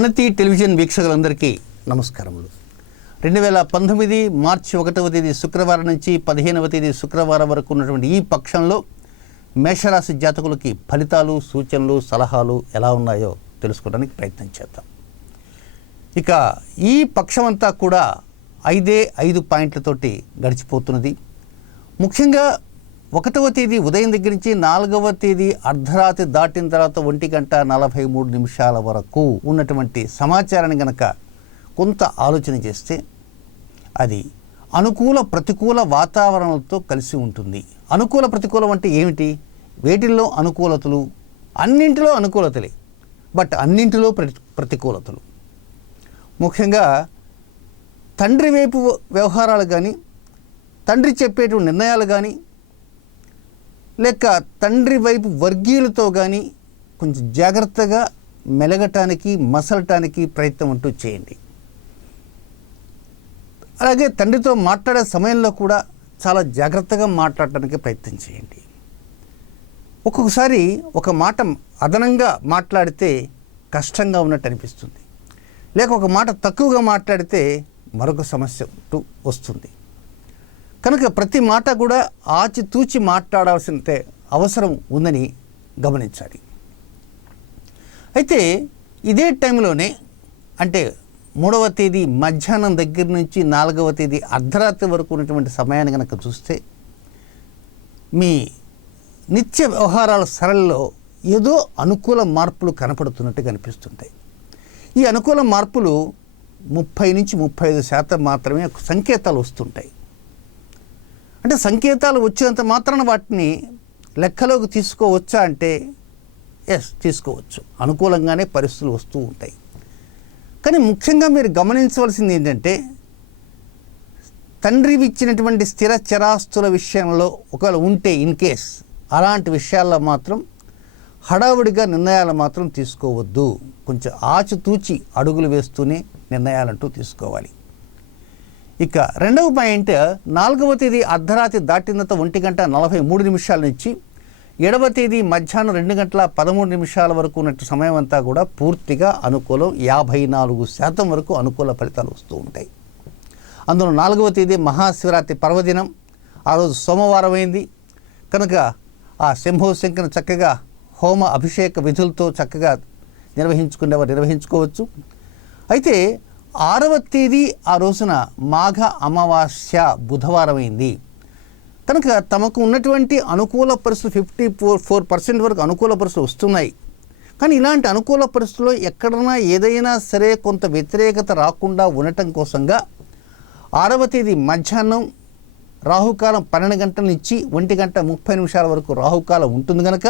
ప్రణతి television వీక్షకులందరికీ నమస్కారములు. 2019 మార్చి 1వ తేదీ శుక్రవారం నుంచి 15వ తేదీ శుక్రవారం వరకు ఉన్నటువంటి ఈ పక్షంలో మేషరాశి జాతకులకి ఫలితాలు, సూచనలు, సలహాలు ఎలా ఉన్నాయో తెలుసుకోవడానికి ప్రయత్నం చేద్దాం. ఇక ఈ పక్షమంతా కూడా 5 పాయింట్లతోటి గడిచిపోతున్నది. ముఖ్యంగా 1వ తేదీ ఉదయం దగ్గర నుంచి 4వ తేదీ అర్ధరాత్రి దాటిన తర్వాత 1:43 వరకు ఉన్నటువంటి సమాచారాన్ని గనక కొంత ఆలోచన చేస్తే అది అనుకూల ప్రతికూల వాతావరణాలతో కలిసి ఉంటుంది. అనుకూల ప్రతికూలం అంటే ఏమిటి? వేటిల్లో అనుకూలతలు? అన్నింటిలో అనుకూలతలే, బట్ అన్నింటిలో ప్రతికూలతలు. ముఖ్యంగా తండ్రి వైపు వ్యవహారాలు కానీ, తండ్రి చెప్పేటువంటి నిర్ణయాలు కానీ, లేక తండ్రి వైపు వర్గీయులతో కానీ కొంచెం జాగ్రత్తగా మెలగటానికి, మసలటానికి ప్రయత్నం అంటూ చేయండి. అలాగే తండ్రితో మాట్లాడే సమయంలో కూడా చాలా జాగ్రత్తగా మాట్లాడటానికి ప్రయత్నం చేయండి. ఒక్కొక్కసారి ఒక మాట అదనంగా మాట్లాడితే కష్టంగా ఉన్నట్టు అనిపిస్తుంది, లేక ఒక మాట తక్కువగా మాట్లాడితే మరొక సమస్య వస్తుంది. కనుక ప్రతి మాట కూడా ఆచితూచి మాట్లాడాల్సిన అవసరం ఉందని గమనించాలి. అయితే ఇదే టైంలోనే, అంటే 3వ తేదీ మధ్యాహ్నం దగ్గర నుంచి 4వ తేదీ అర్ధరాత్రి వరకు ఉన్నటువంటి సమయాన్ని కనుక చూస్తే మీ నిత్య వ్యవహారాల సరళిలో ఏదో అనుకూల మార్పులు కనపడుతున్నట్టు కనిపిస్తుంటాయి. ఈ అనుకూల మార్పులు 30 నుంచి 35% మాత్రమే సంకేతాలు వస్తుంటాయి. అంటే సంకేతాలు వచ్చేంత మాత్రాన వాటిని లెక్కలోకి తీసుకోవచ్చా అంటే ఎస్, తీసుకోవచ్చు. అనుకూలంగానే పరిస్థితులు వస్తూ ఉంటాయి. కానీ ముఖ్యంగా మీరు గమనించవలసింది ఏంటంటే, తండ్రి ఇచ్చినటువంటి స్థిర చరాస్తుల విషయంలో ఒకవేళ ఉంటే ఇన్ కేస్ అలాంటి విషయాల్లో మాత్రం హడావుడిగా నిర్ణయాలు మాత్రం తీసుకోవద్దు. కొంచెం ఆచితూచి అడుగులు వేస్తూనే నిర్ణయాలంటూ తీసుకోవాలి. ఇక 2వ పాయింట్, 4వ తేదీ అర్ధరాత్రి దాటిన తర్వాత 1:43 నుంచి 7వ తేదీ మధ్యాహ్నం 2:13 వరకు ఉన్న సమయం అంతా కూడా పూర్తిగా అనుకూలం. 54% వరకు అనుకూల ఫలితాలు వస్తూ ఉంటాయి. అందులో 4వ తేదీ మహాశివరాత్రి పర్వదినం, ఆ రోజు సోమవారం అయింది కనుక ఆ శంభో శంకరుని చక్కగా హోమ అభిషేక విధులతో చక్కగా నిర్వహించుకునేవారు నిర్వహించుకోవచ్చు. అయితే 6వ తేదీ ఆ రోజున మాఘ అమావాస్య బుధవారం అయింది కనుక తమకు ఉన్నటువంటి అనుకూల పరిస్థితులు 54% వరకు అనుకూల పరిస్థితులు వస్తున్నాయి. కానీ ఇలాంటి అనుకూల పరిస్థితుల్లో ఎక్కడైనా ఏదైనా సరే కొంత వ్యతిరేకత రాకుండా ఉండటం కోసంగా 6వ తేదీ మధ్యాహ్నం రాహుకాలం 12 గంటల నుంచి 1:30 వరకు రాహుకాలం ఉంటుంది కనుక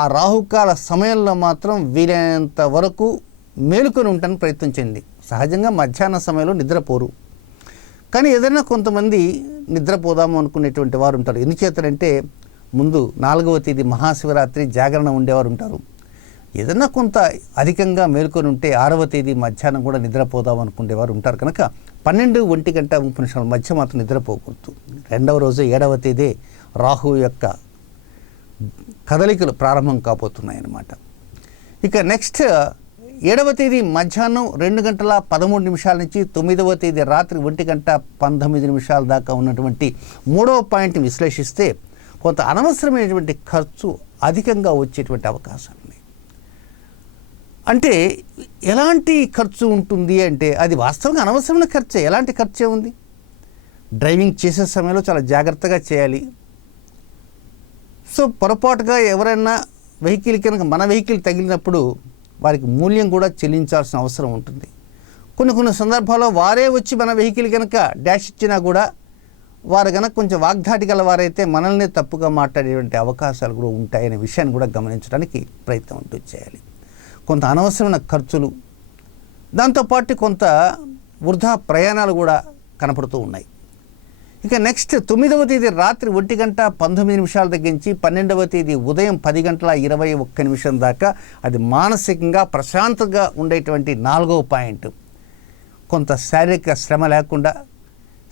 ఆ రాహుకాల సమయంలో మాత్రం వీలైనంత వరకు మేలుకొని ఉండటానికి ప్రయత్నించండి. సహజంగా మధ్యాహ్న సమయంలో నిద్రపోరు, కానీ ఏదైనా కొంతమంది నిద్రపోదాము అనుకునేటువంటి వారు ఉంటారు. ఎందుచేతంటే ముందు 4వ తేదీ మహాశివరాత్రి జాగరణ ఉండేవారు ఉంటారు. ఏదైనా కొంత అధికంగా మేలుకొని ఉంటే 6వ తేదీ మధ్యాహ్నం కూడా నిద్రపోదాం అనుకునేవారు ఉంటారు. కనుక 12-1:30 మధ్య మాత్రం నిద్రపోకూడదు. 2వ రోజు 7వ తేదీ రాహు యొక్క కదలికలు ప్రారంభం కాబోతున్నాయి అన్నమాట. ఇక నెక్స్ట్ 7వ తేదీ మధ్యాహ్నం 2:13 నుంచి 9వ తేదీ రాత్రి 1:19 దాకా ఉన్నటువంటి 3వ పాయింట్ని విశ్లేషిస్తే కొంత అనవసరమైనటువంటి ఖర్చు అధికంగా వచ్చేటువంటి అవకాశాలు ఉన్నాయి. అంటే ఎలాంటి ఖర్చు ఉంటుంది అంటే అది వాస్తవంగా అనవసరమైన ఖర్చే. ఎలాంటి ఖర్చే ఉంది? డ్రైవింగ్ చేసే సమయంలో చాలా జాగ్రత్తగా చేయాలి. సో పొరపాటుగా ఎవరైనా వెహికల్ కనుక మన వెహికల్ తగిలినప్పుడు వారికి మూల్యం కూడా చెల్లించాల్సిన అవసరం ఉంటుంది. కొన్ని సందర్భాల్లో వారే వచ్చి మన వెహికల్ కనుక డాష్ ఇచ్చినా కూడా వారు కనుక కొంచెం వాగ్దాటి గల వారైతే మనల్ని తప్పుగా మాట్లాడేటువంటి అవకాశాలు కూడా ఉంటాయనే విషయాన్ని కూడా గమనించడానికి ప్రయత్నం అంటూ చేయాలి. కొంత అనవసరమైన ఖర్చులు, దాంతోపాటు కొంత వృధా ప్రయాణాలు కూడా కనపడుతూ ఉన్నాయి. ఇక నెక్స్ట్ 9వ తేదీ రాత్రి 1:19 దగ్గర నుంచి 12వ తేదీ ఉదయం 10:21 దాకా అది మానసికంగా ప్రశాంతంగా ఉండేటువంటి 4వ పాయింట్. కొంత శారీరక శ్రమ లేకుండా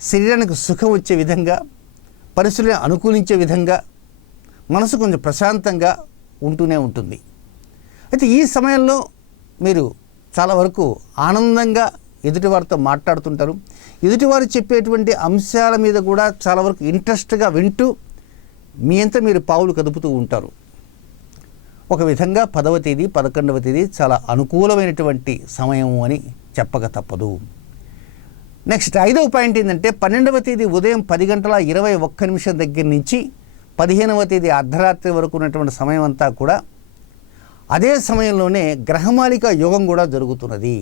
శరీరానికి సుఖం వచ్చే విధంగా, పరిస్థితులను అనుకూలించే విధంగా మనసు కొంచెం ప్రశాంతంగా ఉంటూనే ఉంటుంది. అయితే ఈ సమయంలో మీరు చాలా వరకు ఆనందంగా ఎదుటివారితో మాట్లాడుతుంటారు. ఎదుటివారు చెప్పేటువంటి అంశాల మీద కూడా చాలా వరకు ఇంట్రెస్ట్గా వింటూ మీ అంతా మీరు పావులు కదుపుతూ ఉంటారు. ఒక విధంగా 10వ తేదీ 11వ తేదీ చాలా అనుకూలమైనటువంటి సమయం అని చెప్పక తప్పదు. నెక్స్ట్ 5వ పాయింట్ ఏంటంటే 12వ తేదీ ఉదయం 10:21 దగ్గర నుంచి 15వ తేదీ అర్ధరాత్రి వరకు ఉన్నటువంటి సమయం అంతా కూడా అదే సమయంలోనే గ్రహమాలిక యోగం కూడా జరుగుతున్నది.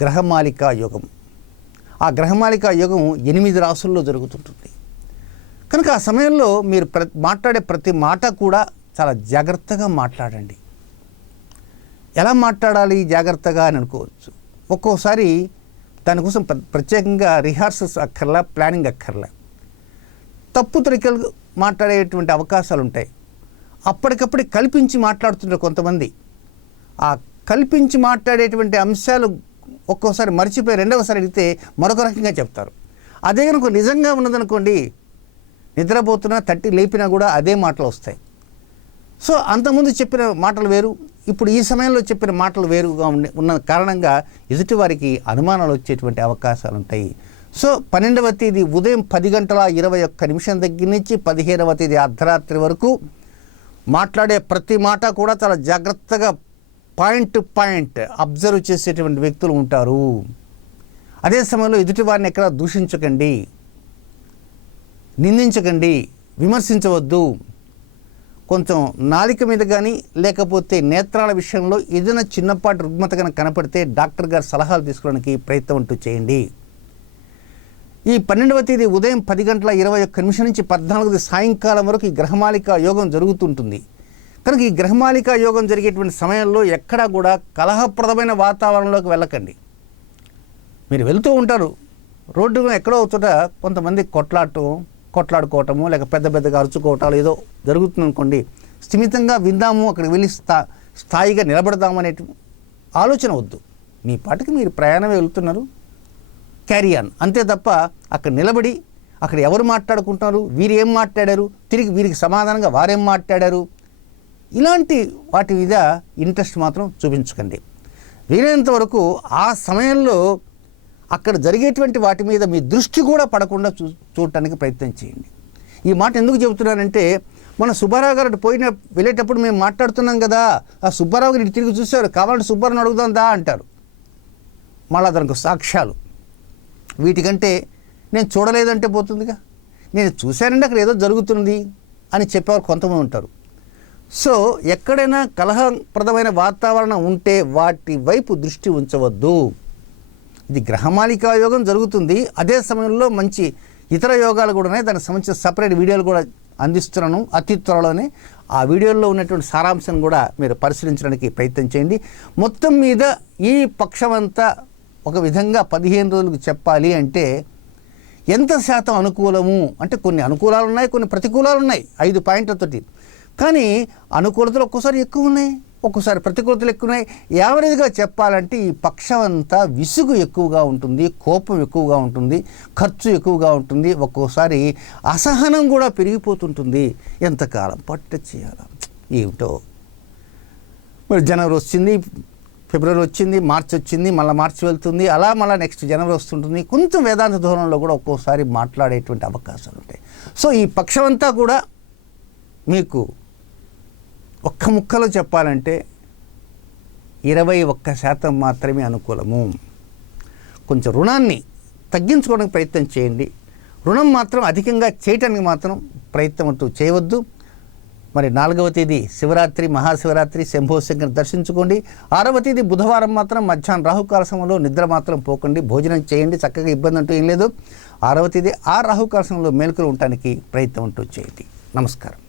గ్రహమాలిక యోగం, ఆ గ్రహమాలిక యోగం 8 రాసుల్లో జరుగుతుంటుంది. కనుక ఆ సమయంలో మీరు మాట్లాడే ప్రతి మాట కూడా చాలా జాగ్రత్తగా మాట్లాడండి. ఎలా మాట్లాడాలి జాగ్రత్తగా అని అనుకోవచ్చు. ఒక్కోసారి దానికోసం ప్రత్యేకంగా రిహార్సల్స్ అక్కర్లా, ప్లానింగ్ అక్కర్లా. తప్పు తరికలు మాట్లాడేటువంటి అవకాశాలు ఉంటాయి. అప్పటికప్పుడు కల్పించి మాట్లాడుతుంటారు కొంతమంది. ఆ కల్పించి మాట్లాడేటువంటి అంశాలు ఒక్కోసారి మర్చిపోయి రెండవసారి అడిగితే మరొక రకంగా చెప్తారు. అదే కనుక నిజంగా ఉన్నదనుకోండి, నిద్రపోతున్నా తట్టి లేపినా కూడా అదే మాటలు వస్తాయి. సో అంతకుముందు చెప్పిన మాటలు వేరు, ఇప్పుడు ఈ సమయంలో చెప్పిన మాటలు వేరుగా ఉన్న కారణంగా ఎదుటివారికి అనుమానాలు వచ్చేటువంటి అవకాశాలు ఉంటాయి. సో 12వ తేదీ ఉదయం 10:21 దగ్గర నుంచి 15వ తేదీ అర్ధరాత్రి వరకు మాట్లాడే ప్రతి మాట కూడా చాలా జాగ్రత్తగా పాయింట్ టు పాయింట్ అబ్జర్వ్ చేసేటువంటి వ్యక్తులు ఉంటారు. అదే సమయంలో ఎదుటివారిని ఎక్కడ దూషించకండి, నిందించకండి, విమర్శించవద్దు. కొంచెం నాలిక మీద కానీ లేకపోతే నేత్రాల విషయంలో ఏదైనా చిన్నపాటి రుగ్మత కనుక కనపడితే డాక్టర్ గారి సలహాలు తీసుకోవడానికి ప్రయత్నం అంటూ చేయండి. ఈ 12వ తేదీ ఉదయం 10:21 నుంచి 14 సాయంకాలం వరకు ఈ గ్రహమాలిక యోగం జరుగుతుంటుంది. కనుక ఈ గ్రహమాలిక యోగం జరిగేటువంటి సమయంలో ఎక్కడా కూడా కలహప్రదమైన వాతావరణంలోకి వెళ్ళకండి. మీరు వెళ్తూ ఉంటారు, రోడ్డు ఎక్కడో చోట కొంతమంది కొట్లాడుకోవటము లేక పెద్ద పెద్దగా అరుచుకోవటాలు ఏదో జరుగుతుంది అనుకోండి, స్థిమితంగా విందాము, అక్కడికి వెళ్ళి స్థాయిగా నిలబడదామనే ఆలోచన వద్దు. మీ పాటికి మీరు ప్రయాణమే వెళ్తున్నారు, క్యారీ ఆన్ అంతే తప్ప అక్కడ నిలబడి అక్కడ ఎవరు మాట్లాడుకుంటున్నారు, వీరు ఏం మాట్లాడారు, తిరిగి వీరికి సమాధానంగా వారేం మాట్లాడారు, ఇలాంటి వాటి మీద ఇంట్రెస్ట్ మాత్రం చూపించకండి. వీలైనంత వరకు ఆ సమయంలో అక్కడ జరిగేటువంటి వాటి మీద మీ దృష్టి కూడా పడకుండా చూడటానికి ప్రయత్నం చేయండి. ఈ మాట ఎందుకు చెబుతున్నానంటే, మన సుబ్బారావు గారు వెళ్ళేటప్పుడు మేము మాట్లాడుతున్నాం కదా, ఆ సుబ్బారావు గారు తిరిగి చూశారు, కావాలంటే సుబ్బారావుని అడుగుదాం దా అంటారు. మళ్ళీ దానికి సాక్ష్యాలు, వీటికంటే నేను చూడలేదంటే పోతుందిగా, నేను చూశానంటే అక్కడ ఏదో జరుగుతుంది అని చెప్పేవారు కొంతమంది ఉంటారు. సో ఎక్కడైనా కలహప్రదమైన వాతావరణం ఉంటే వాటి వైపు దృష్టి ఉంచవద్దు. ఇది గ్రహమాలిక యోగం జరుగుతుంది, అదే సమయంలో మంచి ఇతర యోగాలు కూడా ఉన్నాయి. దానికి సంబంధించిన సపరేట్ వీడియోలు కూడా అందిస్తున్నాను అతి త్వరలోనే. ఆ వీడియోల్లో ఉన్నటువంటి సారాంశం కూడా మీరు పరిశీలించడానికి ప్రయత్నం చేయండి. మొత్తం మీద ఈ పక్షమంతా ఒక విధంగా 15 రోజులకు చెప్పాలి అంటే ఎంత శాతం అనుకూలము అంటే, కొన్ని అనుకూలాలు ఉన్నాయి, కొన్ని ప్రతికూలాలు ఉన్నాయి 5 పాయింట్లతోటి. కానీ అనుకూలతలు ఒక్కోసారి ఎక్కువ ఉన్నాయి, ఒక్కోసారి ప్రతికూలతలు ఎక్కువ ఉన్నాయి. యావరేజ్గా చెప్పాలంటే ఈ పక్షం అంతా విసుగు ఎక్కువగా ఉంటుంది, కోపం ఎక్కువగా ఉంటుంది, ఖర్చు ఎక్కువగా ఉంటుంది, ఒక్కోసారి అసహనం కూడా పెరిగిపోతుంటుంది. ఎంతకాలం పట్టు చేయాలా ఏమిటో. మరి జనవరి వచ్చింది, ఫిబ్రవరి వచ్చింది, మార్చి వచ్చింది, మళ్ళీ మార్చి వెళ్తుంది, అలా మళ్ళీ నెక్స్ట్ జనవరి వస్తుంటుంది. కొంచెం వేదాంత ధోరణిలో కూడా ఒక్కోసారి మాట్లాడేటువంటి అవకాశాలు ఉంటాయి. సో ఈ పక్షం అంతా కూడా మీకు ఒక్క ముక్కలో చెప్పాలంటే 21% మాత్రమే అనుకూలము. కొంచెం రుణాన్ని తగ్గించుకోవడానికి ప్రయత్నం చేయండి. రుణం మాత్రం అధికంగా చేయటానికి మాత్రం ప్రయత్నం అంటూ చేయవద్దు. మరి 4వ తేదీ శివరాత్రి, మహాశివరాత్రి, శంభోశంకర్ దర్శించుకోండి. 6వ తేదీ బుధవారం మాత్రం మధ్యాహ్నం రాహుకాల సమయంలో నిద్ర మాత్రం పోకండి, భోజనం చేయండి, చక్కగా ఇబ్బంది అంటూ ఏం లేదు. 6వ తేదీ ఆ రాహుకాల సమయంలో మేలుకొని ఉండటానికి ప్రయత్నం అంటూ చేయండి. నమస్కారం.